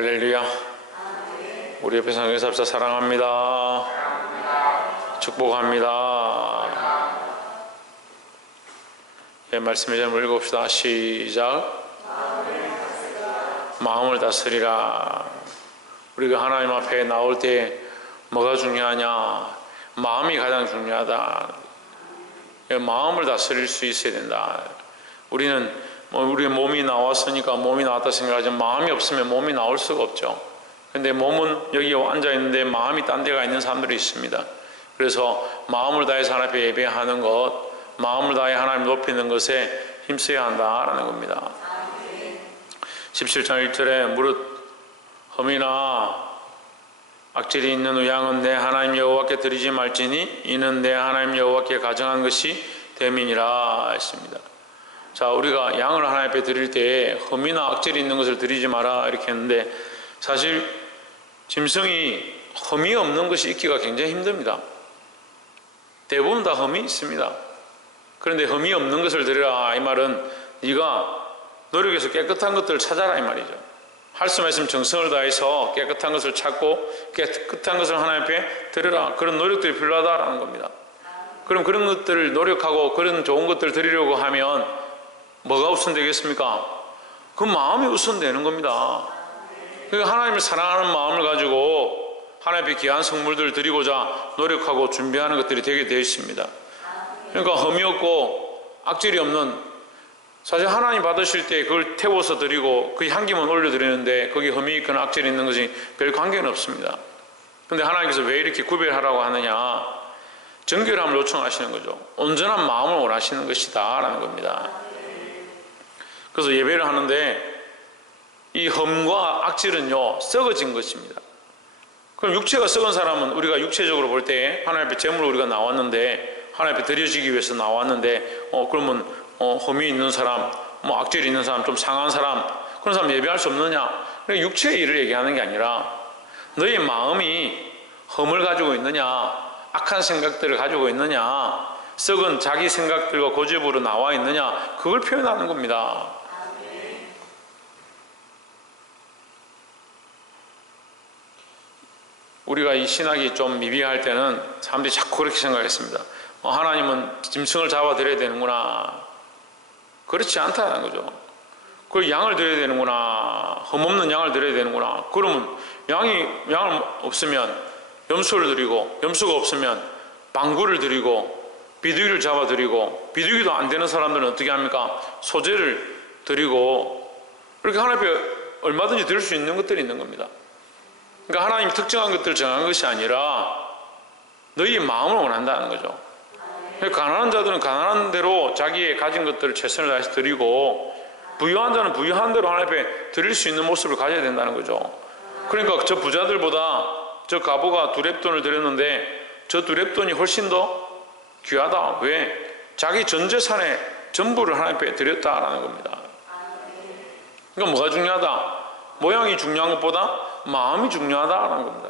할렐루야. 우리 옆에 성경삽사 사랑합니다. 축복합니다. 예, 말씀을 좀 읽읍시다. 시작. 마음을 다스리라. 우리가 하나님 앞에 나올 때 뭐가 중요하냐? 마음이 가장 중요하다. 마음을 다스릴 수 있어야 된다. 우리는 우리 몸이 나왔으니까 몸이 나왔다 생각하지만 마음이 없으면 몸이 나올 수가 없죠. 근데 몸은 여기 앉아 있는데 마음이 딴 데가 있는 사람들이 있습니다. 그래서 마음을 다해서 하나님 앞에 예배하는 것, 마음을 다해 하나님 높이는 것에 힘써야 한다라는 겁니다. 17장 1절에 무릇 흠이나 악질이 있는 우양은 내 하나님 여호와께 드리지 말지니 이는 내 하나님 여호와께 가정한 것이 됨이니라 했습니다. 자, 우리가 양을 하나님 앞에 드릴 때 흠이나 악질이 있는 것을 드리지 마라 이렇게 했는데, 사실 짐승이 흠이 없는 것이 있기가 굉장히 힘듭니다. 대부분 다 흠이 있습니다. 그런데 흠이 없는 것을 드리라 이 말은 네가 노력해서 깨끗한 것들을 찾아라 이 말이죠. 할 수만 있으면 정성을 다해서 깨끗한 것을 찾고 깨끗한 것을 하나님 앞에 드리라. 그런 노력들이 필요하다라는 겁니다. 그럼 그런 것들을 노력하고 그런 좋은 것들을 드리려고 하면 뭐가 우선되겠습니까? 그 마음이 우선되는 겁니다. 그러니까 하나님을 사랑하는 마음을 가지고 하나님 앞에 귀한 선물들을 드리고자 노력하고 준비하는 것들이 되게 되어 있습니다. 그러니까 흠이 없고 악질이 없는, 사실 하나님 받으실 때 그걸 태워서 드리고 그 향기만 올려드리는데 거기 흠이 있거나 악질이 있는 것이 별 관계는 없습니다. 그런데 하나님께서 왜 이렇게 구별하라고 하느냐? 정결함을 요청하시는 거죠. 온전한 마음을 원하시는 것이다 라는 겁니다. 그래서 예배를 하는데 이 흠과 악질은요 썩어진 것입니다. 그럼 육체가 썩은 사람은 우리가 육체적으로 볼 때 하나님 앞에 제물로 우리가 나왔는데, 하나님 앞에 드려지기 위해서 나왔는데 그러면 흠이 있는 사람, 악질이 있는 사람, 좀 상한 사람, 그런 사람 예배할 수 없느냐? 그러니까 육체의 일을 얘기하는 게 아니라 너의 마음이 흠을 가지고 있느냐, 악한 생각들을 가지고 있느냐, 썩은 자기 생각들과 고집으로 나와 있느냐, 그걸 표현하는 겁니다. 우리가 이 신학이 좀 미비할 때는 사람들이 자꾸 그렇게 생각했습니다. 하나님은 짐승을 잡아드려야 되는구나. 그렇지 않다는 거죠. 그 양을 드려야 되는구나. 흠없는 양을 드려야 되는구나. 그러면 양을 없으면 염소를 드리고, 염소가 없으면 방구를 드리고, 비둘기를 잡아드리고, 비둘기도 안 되는 사람들은 어떻게 합니까? 소재를 드리고, 이렇게 하나님 앞에 얼마든지 드릴 수 있는 것들이 있는 겁니다. 그러니까 하나님이 특정한 것들을 정한 것이 아니라 너희의 마음을 원한다는 거죠. 가난한 자들은 가난한 대로 자기의 가진 것들을 최선을 다해서 드리고, 부유한 자는 부유한 대로 하나님 앞에 드릴 수 있는 모습을 가져야 된다는 거죠. 그러니까 저 부자들보다 저 가부가 두렙돈을 드렸는데 저 두렙돈이 훨씬 더 귀하다. 왜? 자기 전 재산의 전부를 하나님 앞에 드렸다라는 겁니다. 그러니까 뭐가 중요하다? 모양이 중요한 것보다 마음이 중요하다라는 겁니다.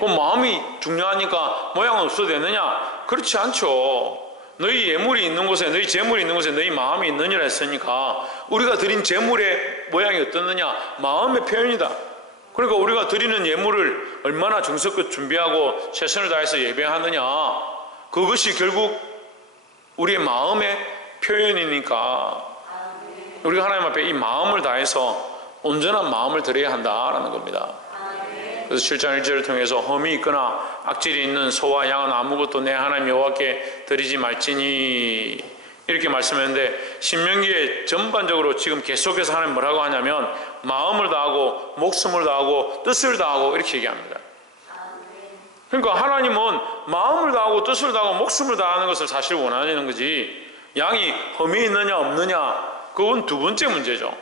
그럼 마음이 중요하니까 모양은 없어도 되느냐? 그렇지 않죠. 너희 예물이 있는 곳에, 너희 재물이 있는 곳에 너희 마음이 있느니라 했으니까 우리가 드린 재물의 모양이 어떻느냐? 마음의 표현이다. 그러니까 우리가 드리는 예물을 얼마나 정성껏 준비하고 최선을 다해서 예배하느냐, 그것이 결국 우리의 마음의 표현이니까 우리가 하나님 앞에 이 마음을 다해서 온전한 마음을 드려야 한다라는 겁니다. 그래서 7장 1절을 통해서 흠이 있거나 악질이 있는 소와 양은 아무것도 내 하나님 여호와께 드리지 말지니 이렇게 말씀했는데, 신명기에 전반적으로 지금 계속해서 하나님 뭐라고 하냐면 마음을 다하고 목숨을 다하고 뜻을 다하고 이렇게 얘기합니다. 그러니까 하나님은 마음을 다하고 뜻을 다하고 목숨을 다하는 것을 사실 원하는 거지, 양이 흠이 있느냐 없느냐 그건 두 번째 문제죠.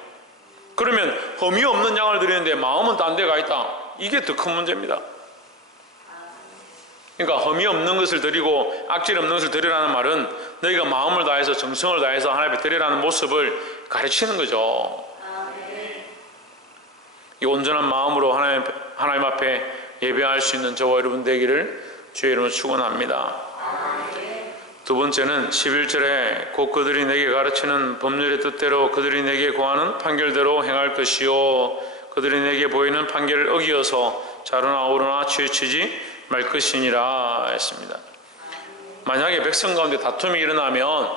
그러면 흠이 없는 양을 드리는데 마음은 딴 데가 있다, 이게 더 큰 문제입니다. 그러니까 흠이 없는 것을 드리고 악질 없는 것을 드리라는 말은 너희가 마음을 다해서 정성을 다해서 하나님 앞에 드리라는 모습을 가르치는 거죠. 이 온전한 마음으로 하나님 앞에 예배할 수 있는 저와 여러분 되기를 주의 이름으로 축원합니다. 두 번째는 11절에 곧 그들이 내게 가르치는 법률의 뜻대로 그들이 내게 고하는 판결대로 행할 것이요 그들이 내게 보이는 판결을 어기어서 자르나 오르나 치우치지 말 것이니라 했습니다. 만약에 백성 가운데 다툼이 일어나면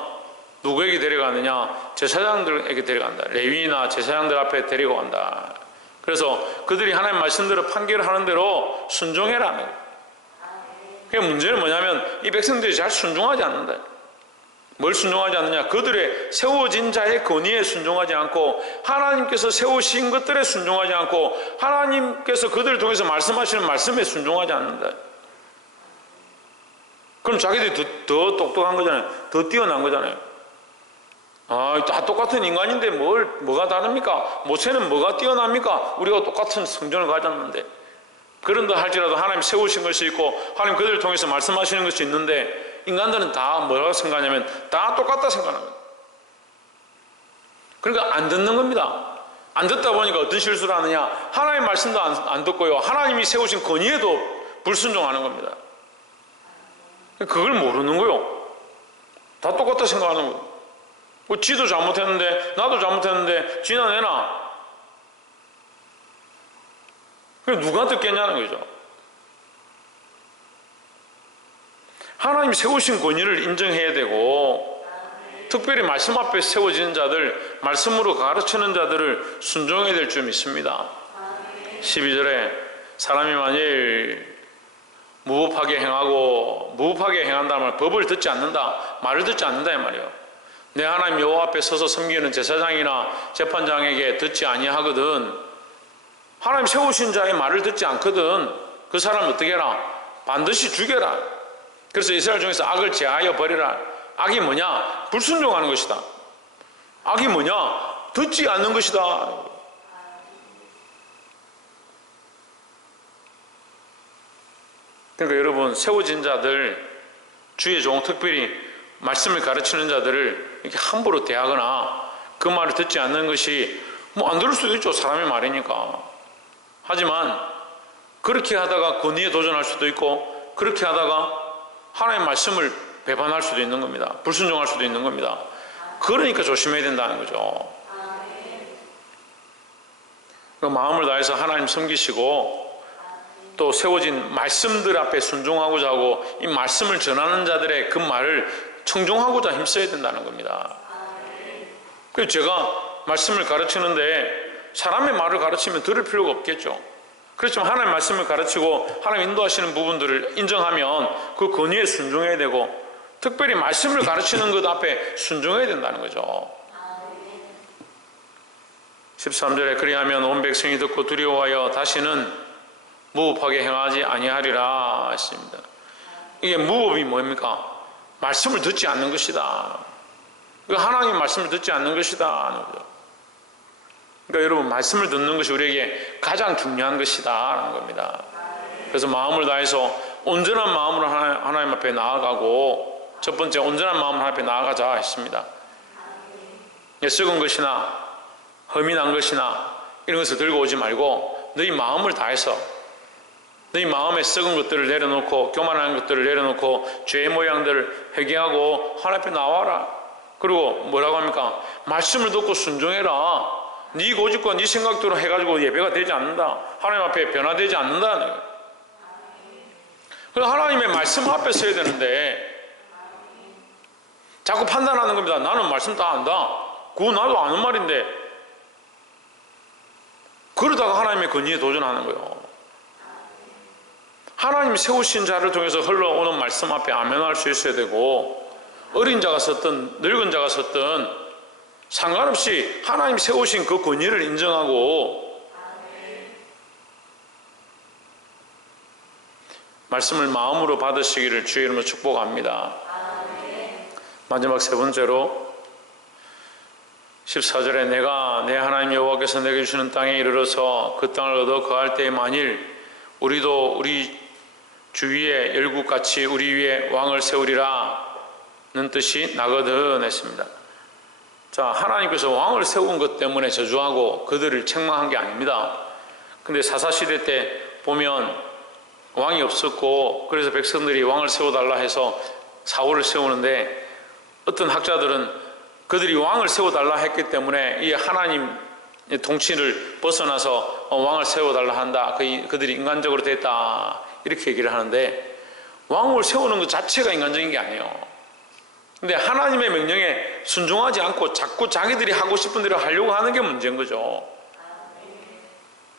누구에게 데려가느냐? 제사장들에게 데려간다. 레위나 제사장들 앞에 데리고 간다. 그래서 그들이 하나님 말씀대로 판결을 하는 대로 순종해라. 그 문제는 뭐냐면 이 백성들이 잘 순종하지 않는다. 뭘 순종하지 않느냐? 그들의 세워진 자의 권위에 순종하지 않고 하나님께서 세우신 것들에 순종하지 않고 하나님께서 그들을 통해서 말씀하시는 말씀에 순종하지 않는다. 그럼 자기들이 더 똑똑한 거잖아요. 더 뛰어난 거잖아요. 다 똑같은 인간인데 뭐가 다릅니까? 모세는 뭐가 뛰어납니까? 우리가 똑같은 성전을 가졌는데. 그런다 할지라도 하나님 세우신 것이 있고 하나님 그들을 통해서 말씀하시는 것이 있는데 인간들은 다 뭐라고 생각하냐면 다 똑같다 생각합니다. 그러니까 안 듣는 겁니다. 안 듣다 보니까 어떤 실수를 하느냐? 하나님 말씀도 안 듣고요. 하나님이 세우신 권위에도 불순종하는 겁니다. 그걸 모르는 거요. 다 똑같다 생각하는 거예요. 지도 잘못했는데 나도 잘못했는데 지나 내나 누가 듣겠냐는 거죠. 하나님 세우신 권위를 인정해야 되고 특별히 말씀 앞에 세워진 자들, 말씀으로 가르치는 자들을 순종해야 될 줄 믿습니다. 12절에 사람이 만일 무법하게 행하고 무법하게 행한다는 말, 법을 듣지 않는다, 말을 듣지 않는다 이 말이에요. 내 하나님 여호와 앞에 서서 섬기는 제사장이나 재판장에게 듣지 아니하거든 하나님 세우신 자의 말을 듣지 않거든 그 사람 어떻게 해라? 반드시 죽여라. 그래서 이스라엘 중에서 악을 제하여 버리라. 악이 뭐냐? 불순종하는 것이다. 악이 뭐냐? 듣지 않는 것이다. 그러니까 여러분 세워진 자들 주의 종 특별히 말씀을 가르치는 자들을 이렇게 함부로 대하거나 그 말을 듣지 않는 것이 안 들을 수도 있죠. 사람의 말이니까. 하지만 그렇게 하다가 권위에 도전할 수도 있고 그렇게 하다가 하나님의 말씀을 배반할 수도 있는 겁니다. 불순종할 수도 있는 겁니다. 그러니까 조심해야 된다는 거죠. 그 마음을 다해서 하나님 섬기시고 또 세워진 말씀들 앞에 순종하고자 하고 이 말씀을 전하는 자들의 그 말을 청종하고자 힘써야 된다는 겁니다. 그래서 제가 말씀을 가르치는데 사람의 말을 가르치면 들을 필요가 없겠죠. 그렇지만 하나님 말씀을 가르치고 하나님 인도하시는 부분들을 인정하면 그 권위에 순종해야 되고 특별히 말씀을 가르치는 것 앞에 순종해야 된다는 거죠. 13절에 그리하면 온 백성이 듣고 두려워하여 다시는 무법하게 행하지 아니하리라 했습니다. 이게 무법이 뭡니까? 말씀을 듣지 않는 것이다. 하나님의 말씀을 듣지 않는 것이다. 그러니까 여러분 말씀을 듣는 것이 우리에게 가장 중요한 것이다. 겁니다. 그래서 마음을 다해서 온전한 마음으로 하나님 앞에 나아가고 첫 번째 온전한 마음으로 하나님 앞에 나아가자 했습니다. 썩은 것이나 흠이 난 것이나 이런 것을 들고 오지 말고 너희 마음을 다해서 너희 마음에 썩은 것들을 내려놓고 교만한 것들을 내려놓고 죄의 모양들을 회개하고 하나님 앞에 나와라. 그리고 뭐라고 합니까? 말씀을 듣고 순종해라. 네 고집과 네 생각대로 해가지고 예배가 되지 않는다. 하나님 앞에 변화되지 않는다. 그래서 하나님의 말씀 앞에 서야 되는데 자꾸 판단하는 겁니다. 나는 말씀 다 안다. 그거 나도 아는 말인데 그러다가 하나님의 권위에 도전하는 거예요. 하나님이 세우신 자를 통해서 흘러오는 말씀 앞에 아멘할 수 있어야 되고 어린 자가 섰든 늙은 자가 섰든 상관없이 하나님 세우신 그 권위를 인정하고 말씀을 마음으로 받으시기를 주의 이름으로 축복합니다. 마지막 세 번째로 14절에 내가 내 하나님 여호와께서 내게 주시는 땅에 이르러서 그 땅을 얻어 거할 때에 만일 우리도 우리 주위에 열국같이 우리 위에 왕을 세우리라 는 뜻이 나거든 했습니다. 자, 하나님께서 왕을 세운 것 때문에 저주하고 그들을 책망한 게 아닙니다. 근데 사사시대 때 보면 왕이 없었고 그래서 백성들이 왕을 세워달라 해서 사울을 세우는데 어떤 학자들은 그들이 왕을 세워달라 했기 때문에 이 하나님 통치를 벗어나서 왕을 세워달라 한다. 그들이 인간적으로 됐다. 이렇게 얘기를 하는데 왕을 세우는 것 자체가 인간적인 게 아니에요. 근데 하나님의 명령에 순종하지 않고 자꾸 자기들이 하고 싶은 대로 하려고 하는 게 문제인 거죠.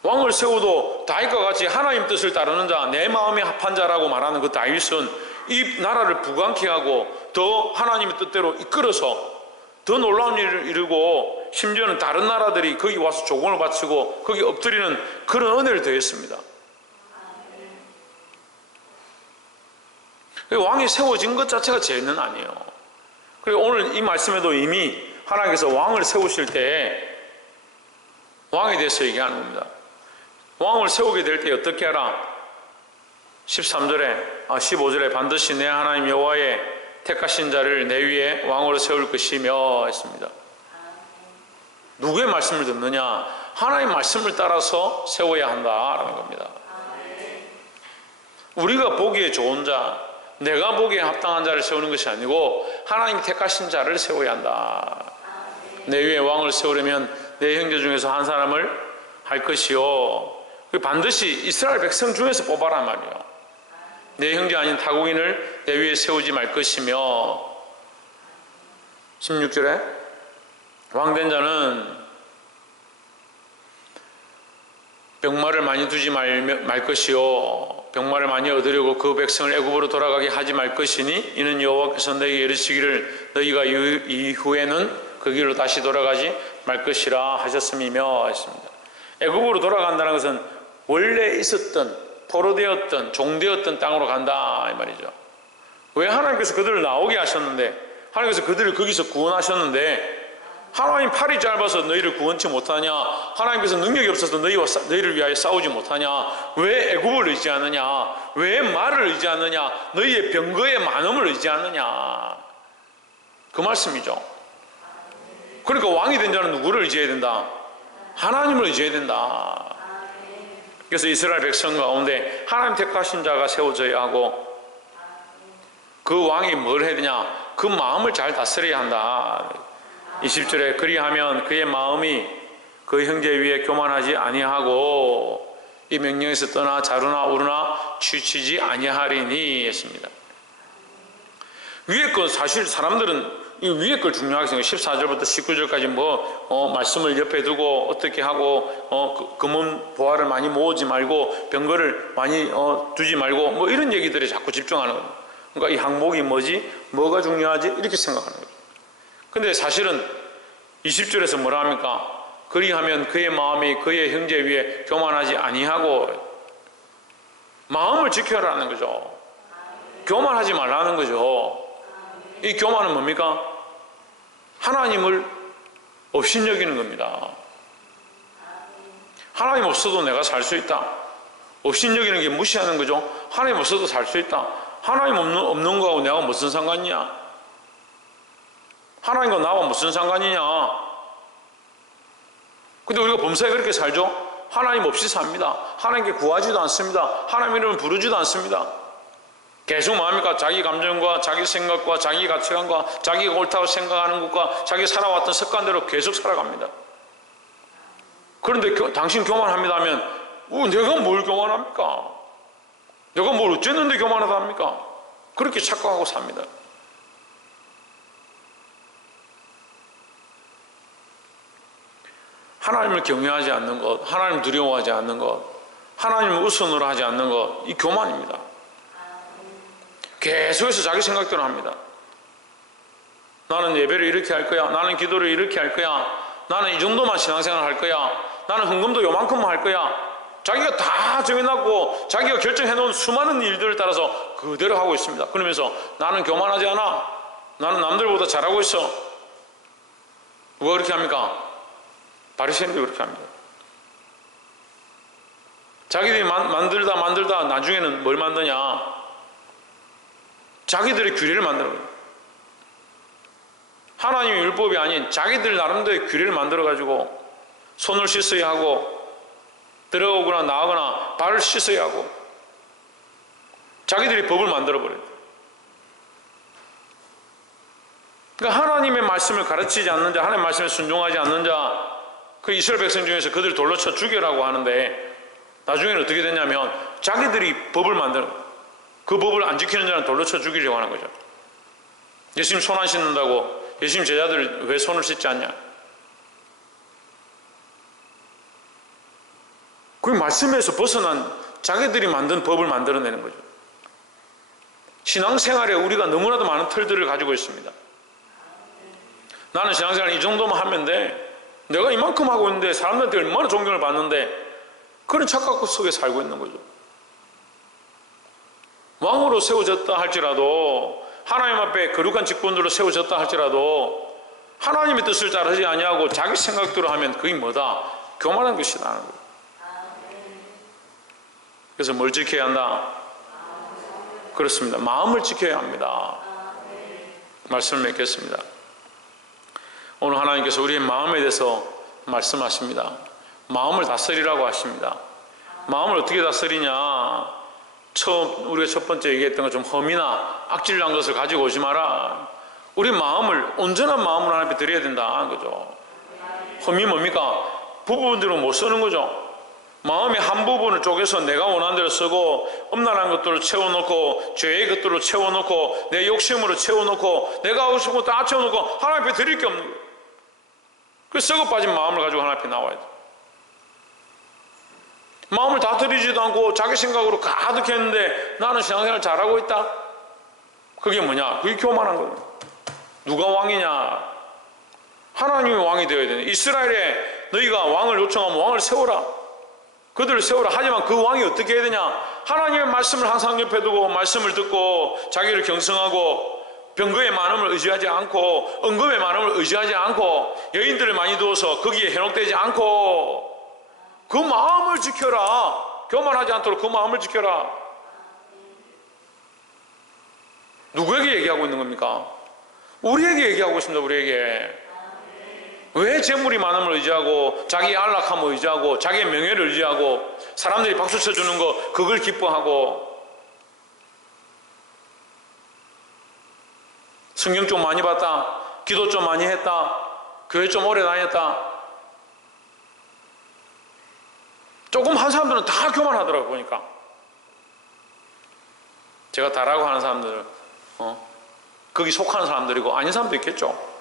왕을 세워도 다윗과 같이 하나님 뜻을 따르는 자, 내 마음에 합한 자라고 말하는 그 다윗은 이 나라를 부강케 하고 더 하나님의 뜻대로 이끌어서 더 놀라운 일을 이루고 심지어는 다른 나라들이 거기 와서 조공을 바치고 거기 엎드리는 그런 은혜를 더했습니다. 왕이 세워진 것 자체가 죄는 아니에요. 그리고 오늘 이 말씀에도 이미 하나님께서 왕을 세우실 때 왕에 대해서 얘기하는 겁니다. 왕을 세우게 될 때 어떻게 하라? 15절에 반드시 내 하나님 여호와의 택하신 자를 내 위에 왕으로 세울 것이며 했습니다. 누구의 말씀을 듣느냐? 하나님의 말씀을 따라서 세워야 한다라는 겁니다. 우리가 보기에 좋은 자, 내가 보기에 합당한 자를 세우는 것이 아니고 하나님이 택하신 자를 세워야 한다. 내 위에 왕을 세우려면 내 형제 중에서 한 사람을 할 것이요, 반드시 이스라엘 백성 중에서 뽑아라 말이에요. 내 형제 아닌 타국인을 내 위에 세우지 말 것이며 16절에 왕된 자는 병마를 많이 두지 말 것이요, 병마를 많이 얻으려고 그 백성을 애굽으로 돌아가게 하지 말 것이니 이는 여호와께서 너희에게 이르시기를 너희가 이후에는 그 길로 다시 돌아가지 말 것이라 하셨음이며 했습니다. 애굽으로 돌아간다는 것은 원래 있었던 포로되었던 종되었던 땅으로 간다 이 말이죠. 왜? 하나님께서 그들을 나오게 하셨는데, 하나님께서 그들을 거기서 구원하셨는데 하나님 팔이 짧아서 너희를 구원치 못하냐? 하나님께서 능력이 없어서 너희를 위하여 싸우지 못하냐? 왜 애굽을 의지하느냐? 왜 말을 의지하느냐? 너희의 병거의 많음을 의지하느냐? 그 말씀이죠. 그러니까 왕이 된 자는 누구를 의지해야 된다? 하나님을 의지해야 된다. 그래서 이스라엘 백성 가운데 하나님 택하신 자가 세워져야 하고, 그 왕이 뭘 해야 되냐? 그 마음을 잘 다스려야 한다. 20절에 그리하면 그의 마음이 그 형제 위에 교만하지 아니하고 이 명령에서 떠나 자루나 우르나 치우치지 아니하리니 했습니다. 위에 건 사실 사람들은 이 위에 걸 중요하게 생각해요. 14절부터 19절까지 말씀을 옆에 두고 어떻게 하고 금은 보화를 많이 모으지 말고 병거를 많이 두지 말고 이런 얘기들에 자꾸 집중하는 거예요. 그러니까 이 항목이 뭐지? 뭐가 중요하지? 이렇게 생각하는 거예요. 근데 사실은 20절에서 뭐라 합니까? 그리하면 그의 마음이 그의 형제 위에 교만하지 아니하고, 마음을 지켜라는 거죠. 교만하지 말라는 거죠. 이 교만은 뭡니까? 하나님을 업신여기는 겁니다. 하나님 없어도 내가 살 수 있다. 업신여기는 게 무시하는 거죠. 하나님 없어도 살 수 있다. 하나님 없는 거하고 내가 무슨 상관이냐? 하나님과 나와 무슨 상관이냐? 근데 우리가 범사에 그렇게 살죠? 하나님 없이 삽니다. 하나님께 구하지도 않습니다. 하나님 이름을 부르지도 않습니다. 계속 뭐합니까? 자기 감정과 자기 생각과 자기 가치관과 자기가 옳다고 생각하는 것과 자기 살아왔던 습관대로 계속 살아갑니다. 그런데 당신 교만합니다 하면 내가 뭘 교만합니까? 내가 뭘 어쨌는데 교만하답니까? 그렇게 착각하고 삽니다. 하나님을 경외하지 않는 것, 하나님을 두려워하지 않는 것, 하나님을 우선으로 하지 않는 것, 이 교만입니다. 계속해서 자기 생각대로 합니다. 나는 예배를 이렇게 할 거야. 나는 기도를 이렇게 할 거야. 나는 이 정도만 신앙생활 할 거야. 나는 헌금도 요만큼만 할 거야. 자기가 다 정해놨고 자기가 결정해놓은 수많은 일들을 따라서 그대로 하고 있습니다. 그러면서 나는 교만하지 않아. 나는 남들보다 잘하고 있어. 누가 그렇게 합니까? 바리새인들이 그렇게 합니다. 자기들이 만들다 나중에는 뭘 만드냐? 자기들의 규례를 만들어요. 하나님의 율법이 아닌 자기들 나름대로의 규례를 만들어가지고 손을 씻어야 하고 들어오거나 나가거나 발을 씻어야 하고 자기들이 법을 만들어버려요. 그러니까 하나님의 말씀을 가르치지 않는 자, 하나님의 말씀에 순종하지 않는 자, 그 이스라엘 백성 중에서 그들 돌로 쳐 죽여라고 하는데 나중에는 어떻게 됐냐면 자기들이 법을 만드는, 그 법을 안 지키는 자는 돌로 쳐 죽이려고 하는 거죠. 예수님 손 안 씻는다고 예수님 제자들 왜 손을 씻지 않냐? 그 말씀에서 벗어난 자기들이 만든 법을 만들어내는 거죠. 신앙생활에 우리가 너무나도 많은 틀들을 가지고 있습니다. 나는 신앙생활 이 정도만 하면 돼. 내가 이만큼 하고 있는데 사람들한테 얼마나 존경을 받는데, 그런 착각 속에 살고 있는 거죠. 왕으로 세워졌다 할지라도, 하나님 앞에 거룩한 직분들로 세워졌다 할지라도 하나님의 뜻을 따르지 아니하고 자기 생각대로 하면 그게 뭐다? 교만한 것이다 하는 거예요. 그래서 뭘 지켜야 한다? 그렇습니다. 마음을 지켜야 합니다. 말씀을 맺겠습니다. 오늘 하나님께서 우리의 마음에 대해서 말씀하십니다. 마음을 다스리라고 하십니다. 마음을 어떻게 다스리냐? 우리가 첫 번째 얘기했던 것처럼 험이나 악질난 것을 가지고 오지 마라. 우리 마음을 온전한 마음으로 하나님 앞에 드려야 된다는 거죠. 험이 뭡니까? 부부분대로 못 쓰는 거죠. 마음의 한 부분을 쪼개서 내가 원하는 대로 쓰고, 엄란한 것들을 채워놓고, 죄의 것들을 채워놓고, 내 욕심으로 채워놓고, 내가 하고 싶은 거 다 채워놓고 하나님 앞에 드릴 게 없는 거예요. 그 썩어 빠진 마음을 가지고 하나님 앞에 나와야 돼요. 마음을 다 드리지도 않고 자기 생각으로 가득 했는데 나는 신앙생활 잘하고 있다? 그게 뭐냐? 그게 교만한 거예요. 누가 왕이냐? 하나님이 왕이 되어야 되네. 이스라엘에 너희가 왕을 요청하면 왕을 세워라. 그들을 세우라. 하지만 그 왕이 어떻게 해야 되냐? 하나님의 말씀을 항상 옆에 두고 말씀을 듣고 자기를 경성하고 병거의 많음을 의지하지 않고 은금의 많음을 의지하지 않고 여인들을 많이 두어서 거기에 현혹되지 않고 그 마음을 지켜라. 교만하지 않도록 그 마음을 지켜라. 누구에게 얘기하고 있는 겁니까? 우리에게 얘기하고 있습니다. 우리에게. 왜 재물이 많음을 의지하고 자기의 안락함을 의지하고 자기의 명예를 의지하고 사람들이 박수 쳐주는 거 그걸 기뻐하고 성경 좀 많이 봤다, 기도 좀 많이 했다, 교회 좀 오래 다녔다. 조금 한 사람들은 다 교만하더라고 보니까. 제가 다라고 하는 사람들은 거기 속하는 사람들이고 아닌 사람도 있겠죠.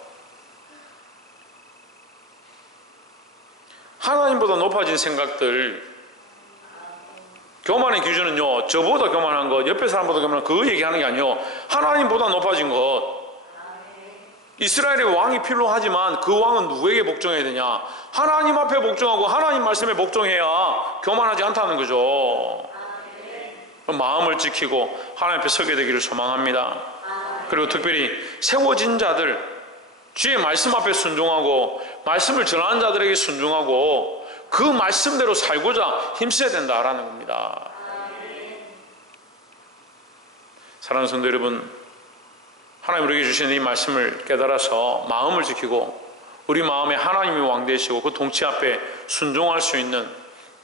하나님보다 높아진 생각들, 교만의 기준은요, 저보다 교만한 것, 옆에 사람보다 교만한 것, 그거 얘기하는 게 아니요, 하나님보다 높아진 것. 이스라엘의 왕이 필요하지만 그 왕은 누구에게 복종해야 되냐? 하나님 앞에 복종하고 하나님 말씀에 복종해야 교만하지 않다는 거죠. 마음을 지키고 하나님 앞에 서게 되기를 소망합니다. 그리고 특별히 세워진 자들, 주의 말씀 앞에 순종하고 말씀을 전하는 자들에게 순종하고 그 말씀대로 살고자 힘써야 된다라는 겁니다. 사랑하는 성도 여러분, 하나님 우리에게 주신 이 말씀을 깨달아서 마음을 지키고 우리 마음에 하나님이 왕 되시고 그 통치 앞에 순종할 수 있는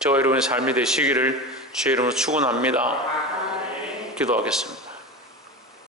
저와 여러분의 삶이 되시기를 주의 이름으로 축원합니다. 기도하겠습니다.